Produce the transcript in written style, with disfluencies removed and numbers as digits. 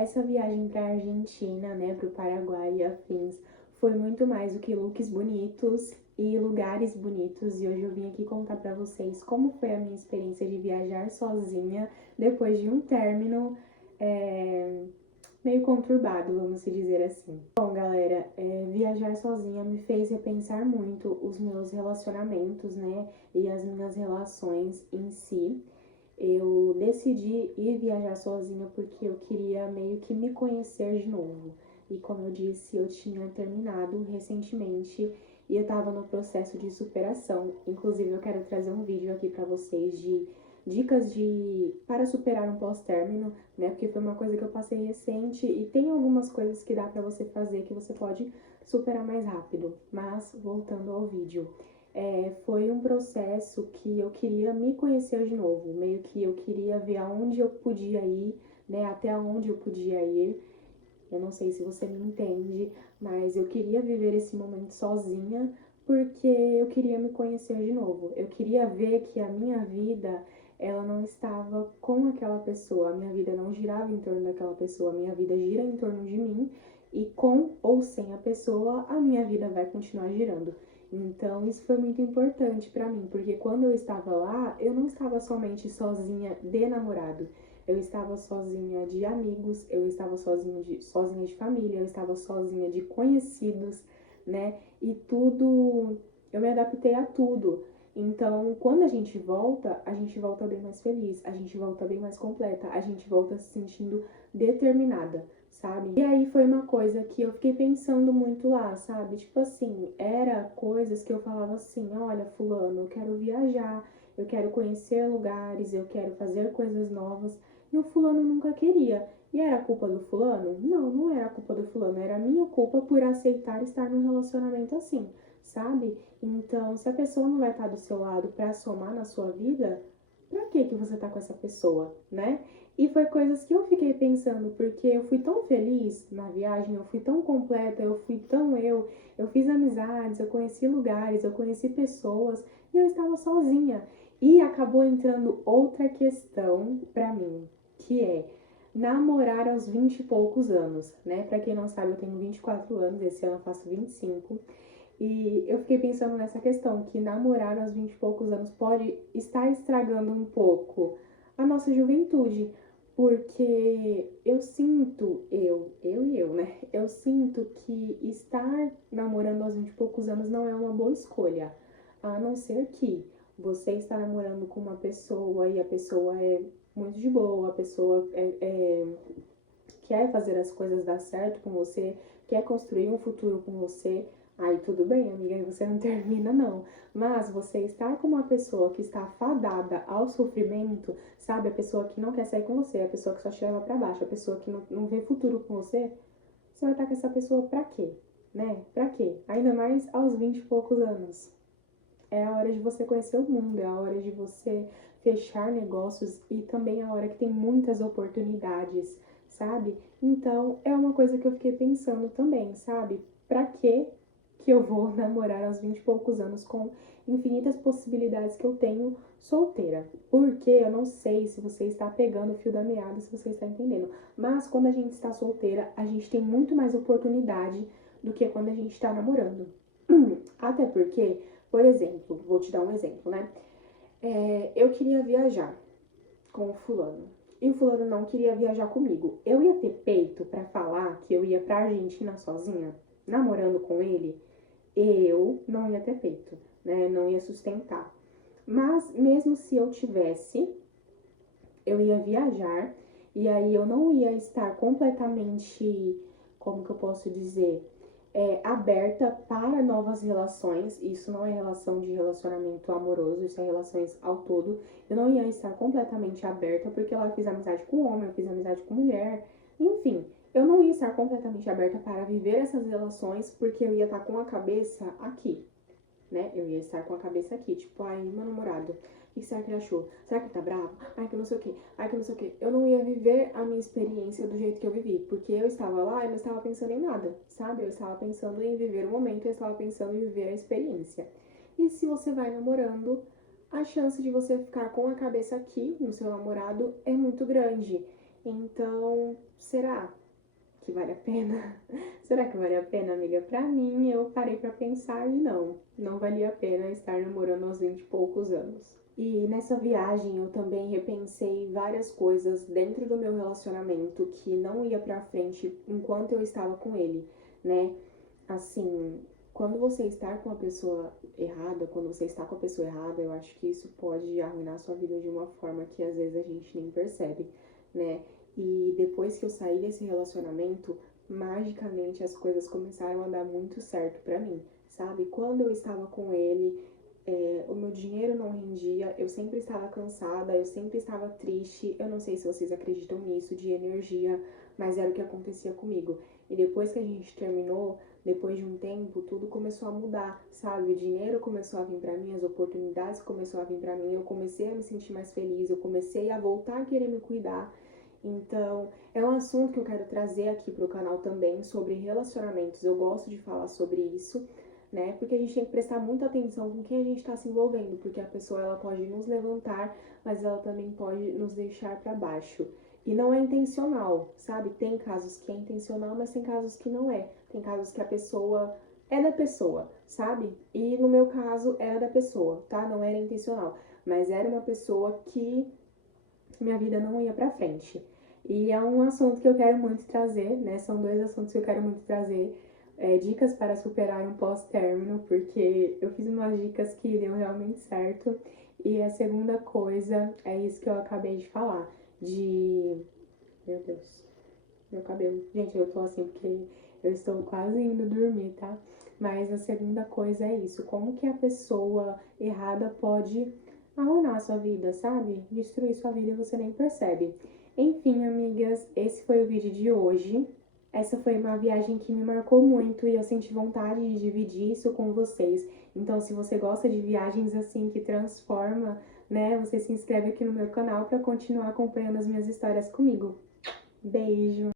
essa viagem para a Argentina, né, para o Paraguai e afins, foi muito mais do que looks bonitos e lugares bonitos. E hoje eu vim aqui contar para vocês como foi a minha experiência de viajar sozinha depois de um término meio conturbado, vamos dizer assim. Bom, galera, viajar sozinha me fez repensar muito os meus relacionamentos, né, e as minhas relações em si. Eu decidi ir viajar sozinha porque eu queria meio que me conhecer de novo. E como eu disse, eu tinha terminado recentemente e eu tava no processo de superação. Inclusive, eu quero trazer um vídeo aqui pra vocês de dicas para superar um pós-término, né? Porque foi uma coisa que eu passei recente e tem algumas coisas que dá pra você fazer que você pode superar mais rápido. Mas, voltando ao vídeo. Foi um processo que eu queria me conhecer de novo, meio que eu queria ver aonde eu podia ir, né, até onde eu podia ir. Eu não sei se você me entende, mas eu queria viver esse momento sozinha porque eu queria me conhecer de novo. Eu queria ver que a minha vida, ela não estava com aquela pessoa, a minha vida não girava em torno daquela pessoa, a minha vida gira em torno de mim e com ou sem a pessoa, a minha vida vai continuar girando. Então, isso foi muito importante para mim, porque quando eu estava lá, eu não estava somente sozinha de namorado. Eu estava sozinha de amigos, eu estava sozinha de família, eu estava sozinha de conhecidos, né? E tudo, eu me adaptei a tudo. Então, quando a gente volta bem mais feliz, a gente volta bem mais completa, a gente volta se sentindo determinada, sabe? E aí foi uma coisa que eu fiquei pensando muito lá, sabe? Tipo assim, era coisas que eu falava assim, olha, fulano, eu quero viajar, eu quero conhecer lugares, eu quero fazer coisas novas, e o fulano nunca queria. E era culpa do fulano? Não, não era culpa do fulano, era minha culpa por aceitar estar num relacionamento assim, sabe? Então, se a pessoa não vai estar do seu lado para somar na sua vida, pra que você tá com essa pessoa, né? E foi coisas que eu fiquei pensando, porque eu fui tão feliz na viagem, eu fui tão completa, eu fui tão eu fiz amizades, eu conheci lugares, eu conheci pessoas e eu estava sozinha. E acabou entrando outra questão pra mim, que é namorar aos 20 e poucos anos, né? Pra quem não sabe, eu tenho 24 anos, esse ano eu faço 25. E eu fiquei pensando nessa questão, que namorar aos 20 e poucos anos pode estar estragando um pouco a nossa juventude, porque eu sinto, né? Eu sinto que estar namorando aos 20 e poucos anos não é uma boa escolha, a não ser que você está namorando com uma pessoa e a pessoa é muito de boa, a pessoa quer fazer as coisas dar certo com você, quer construir um futuro com você, aí tudo bem, amiga, aí você não termina não. Mas você estar com uma pessoa que está fadada ao sofrimento, sabe? A pessoa que não quer sair com você, a pessoa que só te leva pra baixo, a pessoa que não vê futuro com você, você vai estar com essa pessoa pra quê? Né? Pra quê? Ainda mais aos 20 e poucos anos. É a hora de você conhecer o mundo, é a hora de você fechar negócios e também é a hora que tem muitas oportunidades, sabe? Então, é uma coisa que eu fiquei pensando também, sabe? Pra que eu vou namorar aos 20 e poucos anos com infinitas possibilidades que eu tenho solteira? Porque eu não sei se você está pegando o fio da meada, se você está entendendo. Mas quando a gente está solteira, a gente tem muito mais oportunidade do que quando a gente está namorando. Até porque, por exemplo, vou te dar um exemplo, né? Eu queria viajar com o fulano. E o fulano não queria viajar comigo. Eu ia ter peito pra falar que eu ia pra Argentina sozinha, namorando com ele? Eu não ia ter peito, né? Não ia sustentar. Mas mesmo se eu tivesse, eu ia viajar e aí eu não ia estar completamente, como que eu posso dizer, aberta para novas relações. Isso não é relação de relacionamento amoroso, isso é relações ao todo. Eu não ia estar completamente aberta porque lá eu fiz amizade com homem, eu fiz amizade com mulher, enfim. Eu não ia estar completamente aberta para viver essas relações porque eu ia estar com a cabeça aqui, né? Eu ia estar com a cabeça aqui, tipo, ai, meu namorado, o que será que ele achou? Será que ele tá bravo? Ai, que não sei o que, ai, que não sei o que. Eu não ia viver a minha experiência do jeito que eu vivi, porque eu estava lá e não estava pensando em nada, sabe? Eu estava pensando em viver o momento, eu estava pensando em viver a experiência. E se você vai namorando, a chance de você ficar com a cabeça aqui no seu namorado é muito grande. Então, será que vale a pena? Será que vale a pena, amiga? Pra mim, eu parei pra pensar e não valia a pena estar namorando aos 20 e poucos anos. E nessa viagem eu também repensei várias coisas dentro do meu relacionamento que não ia pra frente enquanto eu estava com ele, né? Assim, quando você está com a pessoa errada, quando você está com a pessoa errada, eu acho que isso pode arruinar a sua vida de uma forma que às vezes a gente nem percebe, né? E depois que eu saí desse relacionamento, magicamente as coisas começaram a dar muito certo pra mim, sabe? Quando eu estava com ele, o meu dinheiro não rendia, eu sempre estava cansada, eu sempre estava triste. Eu não sei se vocês acreditam nisso, de energia, mas era o que acontecia comigo. E depois que a gente terminou, depois de um tempo, tudo começou a mudar, sabe? O dinheiro começou a vir pra mim, as oportunidades começaram a vir pra mim, eu comecei a me sentir mais feliz, eu comecei a voltar a querer me cuidar. Então, é um assunto que eu quero trazer aqui pro canal também, sobre relacionamentos. Eu gosto de falar sobre isso, né? Porque a gente tem que prestar muita atenção com quem a gente está se envolvendo, porque a pessoa ela pode nos levantar, mas ela também pode nos deixar para baixo. E não é intencional, sabe? Tem casos que é intencional, mas tem casos que não é. Tem casos que a pessoa é da pessoa, sabe? E no meu caso era da pessoa, tá? Não era intencional, mas era uma pessoa que minha vida não ia para frente. E é um assunto que eu quero muito trazer, né? São dois assuntos que eu quero muito trazer. Dicas para superar um pós-término, porque eu fiz umas dicas que deu realmente certo. E a segunda coisa é isso que eu acabei de falar, de... Meu Deus, meu cabelo. Gente, eu tô assim porque eu estou quase indo dormir, tá? Mas a segunda coisa é isso, como que a pessoa errada pode arruinar a sua vida, sabe? Destruir sua vida e você nem percebe. Enfim, amigas, esse foi o vídeo de hoje. Essa foi uma viagem que me marcou muito e eu senti vontade de dividir isso com vocês. Então, se você gosta de viagens assim que transforma, né, você se inscreve aqui no meu canal para continuar acompanhando as minhas histórias comigo. Beijo!